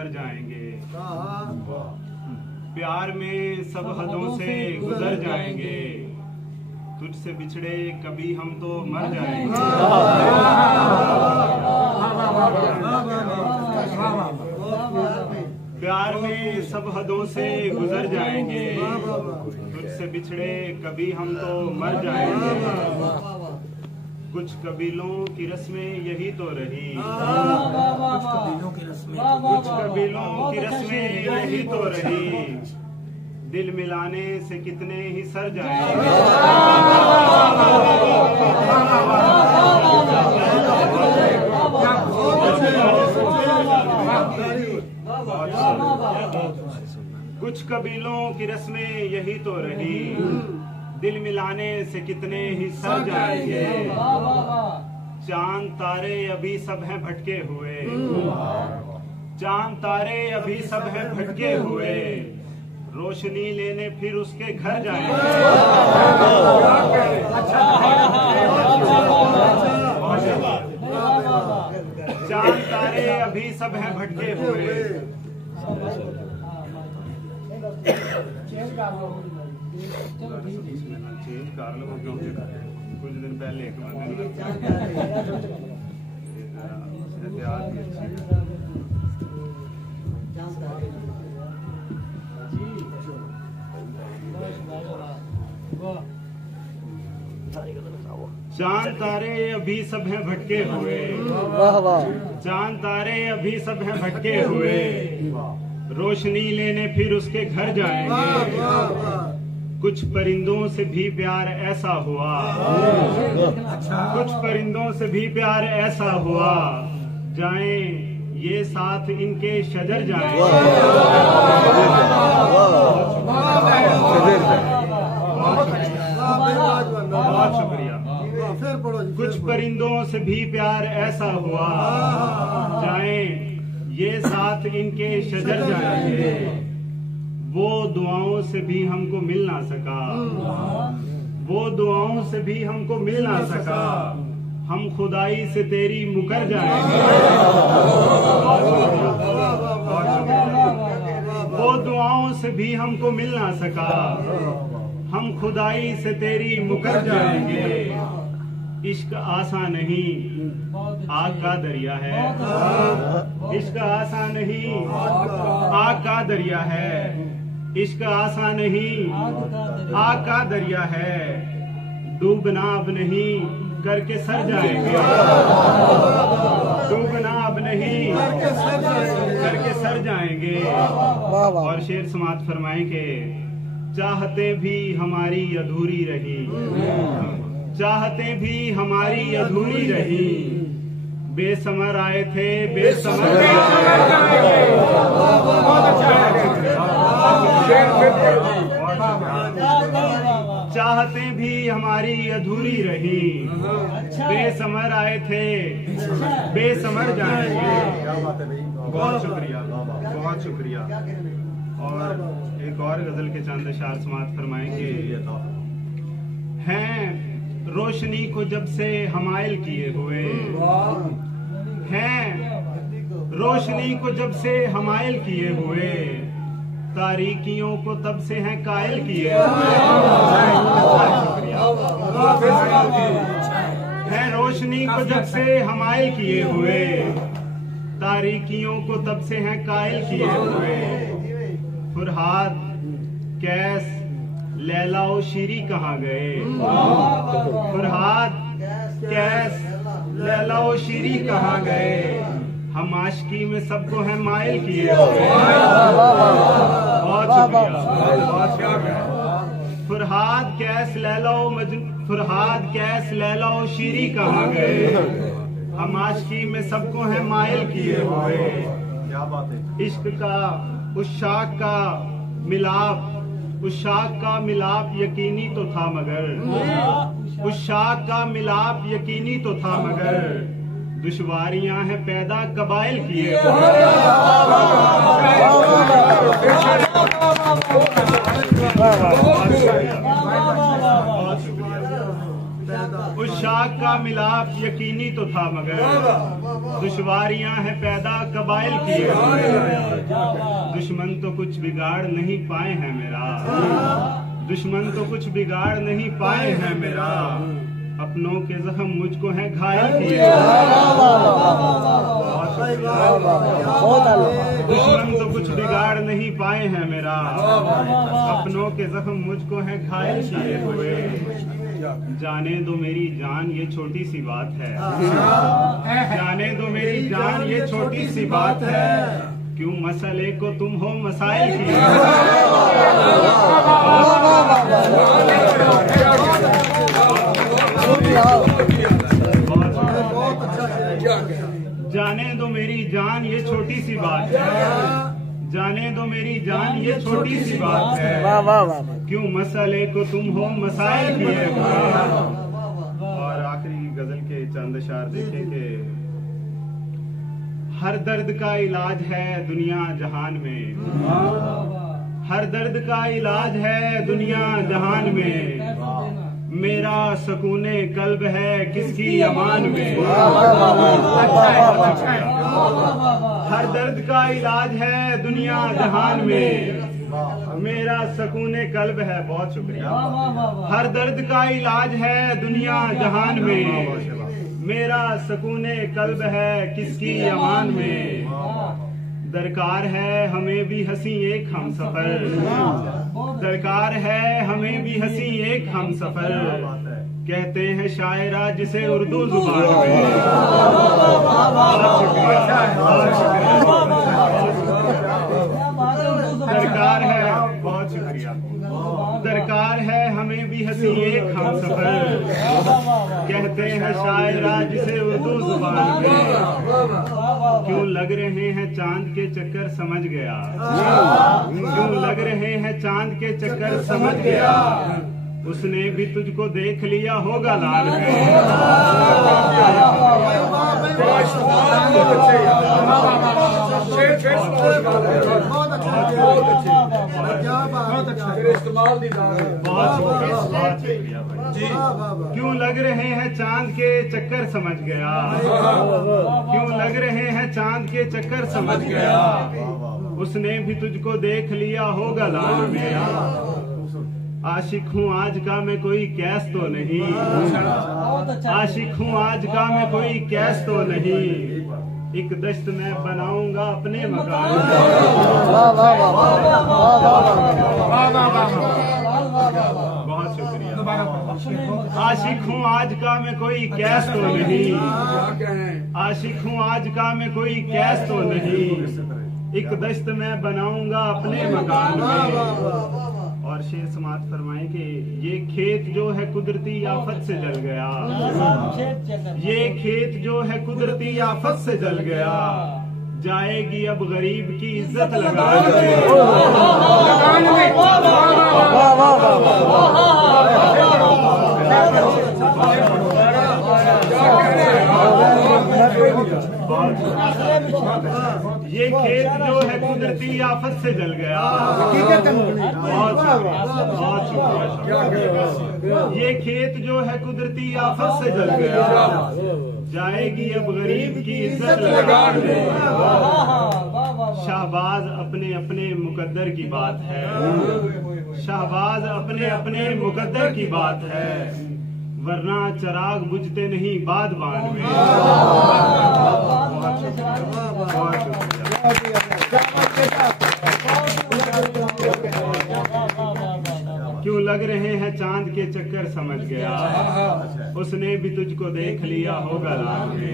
उतर जाएंगे, प्यार में सब हदों से गुजर जाएंगे, तुझसे बिछड़े कभी हम तो मर जाएंगे। प्यार में सब हदों से गुजर जाएंगे, तुझसे बिछड़े कभी हम तो मर जाएंगे। कुछ कबीलों की रस्में यही तो रही, कुछ कबीलों की रस्में यही तो रही, दिल मिलाने से कितने ही सर जाएंगे। कुछ कबीलों की रस्में यही तो रही, दिल मिलाने से कितने ही सर जाएंगे। चांद तारे अभी सब हैं भटके हुए, चांद तारे अभी सब हैं भटके हुए, रोशनी लेने फिर उसके घर जाएंगे। चांद तारे अभी सब हैं भटके हुए। चेंज कर लो क्योंकि कुछ दिन पहले एक चांद तारे अभी सब हैं भटके हुए, चांद तारे अभी सब हैं भटके हुए, रोशनी लेने फिर उसके घर जाएंगे। कुछ परिंदों से भी प्यार ऐसा हुआ, कुछ परिंदों से भी प्यार ऐसा हुआ, जाएं ये साथ इनके शजर जाएंगे। बहुत शुक्रिया। कुछ परिंदों से भी प्यार ऐसा हुआ, जाएं ये साथ इनके शजर जाएंगे। वो दुआओं से भी हमको मिल ना सका, वो दुआओं से भी हमको मिल ना सका, हम खुदाई से तेरी मुकर जाएंगे। वो दुआओं से भी हमको मिल ना सका, हम खुदाई से तेरी मुकर जाएंगे। इश्क आसान नहीं आग का दरिया है, इश्क आसान नहीं आग का दरिया है, इश्क आसान नहीं आग का दरिया है, डूबना अब नहीं करके सर जाएंगे, डूबना अब नहीं करके सर जाएंगे। और शेर समाप्त फरमाएंगे, चाहते भी हमारी अधूरी रही, चाहते भी हमारी अधूरी रही, बेसमर आए थे बेसमर चाहते भी हमारी अधूरी रही, बेसमर आए थे बेसमर जाएंगे। बहुत शुक्रिया, बहुत शुक्रिया। और एक और गजल के चंद अशार समाप्त फरमाएंगे। हैं रोशनी को जब से हमायल किए हुए, हैं रोशनी को जब से हमायल किए हुए, तारीकियों को तब से हैं कायल किए हुए। हैं रोशनी को जब से हमायल किए हुए, तारीकियों को तब से हैं कायल किए हुए। फरहाद कैस लैला और शीरी कहाँ गए, फरहाद कैस लैला और शीरी कहाँ गए, हम आशिकी में सबको हैं मायल किए हुए। बहुत शुक्रिया। फरहाद कैस लैला फरहाद कैस लैला और शीरी कहाँ गए, हम आशिकी में सबको हैं मायल किए हुए। क्या बात है। इश्क का उस शाख का मिलाप, उस शाख का मिलाप यकीनी तो था मगर, उस शाख का मिलाप यकीनी तो था मगर, दुश्वारियां हैं पैदा कबाइल किए। उस शाख का मिलाप यकीनी तो था मगर, दुश्वारियां हैं पैदा कबाइल किए हुए, दुश्मन तो कुछ बिगाड़ नहीं पाए हैं मेरा, दुश्मन तो कुछ बिगाड़ नहीं पाए हैं मेरा, अपनों के जख्म मुझको हैं घायल किए दुश्मन तो कुछ बिगाड़ नहीं पाए हैं मेरा, अपनों के जख्म मुझको हैं घायल किए हुए। जाने दो मेरी जान ये छोटी सी बात है, जाने दो मेरी जान ये छोटी सी बात है, क्यों मसले को तुम हो मसाइल किए। जाने दो मेरी जान ये छोटी सी बात है, जाने दो मेरी जान ये छोटी सी बात है, क्यों मसले को तुम हो मसाइल किए। और आखिरी गजल के चंद अशार देखें कि हर दर्द का इलाज है दुनिया जहान में, हर दर्द का इलाज है दुनिया जहान में, मेरा सकूने कल्ब है किसकी अमान में। हर दर्द का इलाज है दुनिया जहान में, मेरा सकूने कल्ब है। बहुत शुक्रिया। हर दर्द का इलाज है दुनिया जहान में, मेरा सकूने कल्ब है किसकी अमान में। दरकार है हमें भी हंसी एक हम सफर, दरकार है हमें भी हंसी एक हम सफर, कहते हैं शायरा जिसे उर्दू जुबान में। दरकार है, बहुत शुक्रिया। दरकार है हमें भी हंसी एक हम सफर, कहते हैं शायरा जिसे उर्दू जुबान में। क्यों लग रहे हैं चांद के चक्कर समझ गया, क्यों लग रहे हैं चांद के चक्कर समझ गया, उसने भी तुझको देख लिया होगा लाल में। क्यों लग रहे हैं चांद के चक्कर समझ गया, क्यों लग रहे हैं चांद के चक्कर समझ गया, उसने भी तुझको देख लिया होगा लाल में। आशिक हूँ आज का मैं कोई कैस तो नहीं, आशिक हूँ आज का मैं कोई कैस तो नहीं, एक दश्त मैं बनाऊंगा अपने मकान। बहुत शुक्रिया। आशिक हूँ आज का मैं कोई कैस तो नहीं, आशिक हूँ आज का मैं कोई कैस तो नहीं, एक दश्त मैं बनाऊंगा अपने मकान में। और शेर समात फरमाए कि ये खेत जो है कुदरती आफत से जल गया, ये खेत जो है कुदरती आफत से जल गया, जाएगी अब गरीब की इज्जत लगाने में। ये खेत जो है कुदरती आफत से जल गया, बहुत शुक्रिया। ये खेत जो है कुदरती आफत से जल गया, जाएगी अब गरीब की इज्जत लगाने। शाहबाज अपने अपने मुकद्दर की बात है, शाहबाज अपने अपने मुकद्दर की बात है, वरना चराग बुझते नहीं बादबान में। क्यों लग रहे हैं चांद के चक्कर समझ गया, उसने भी तुझको देख लिया होगा लाल में।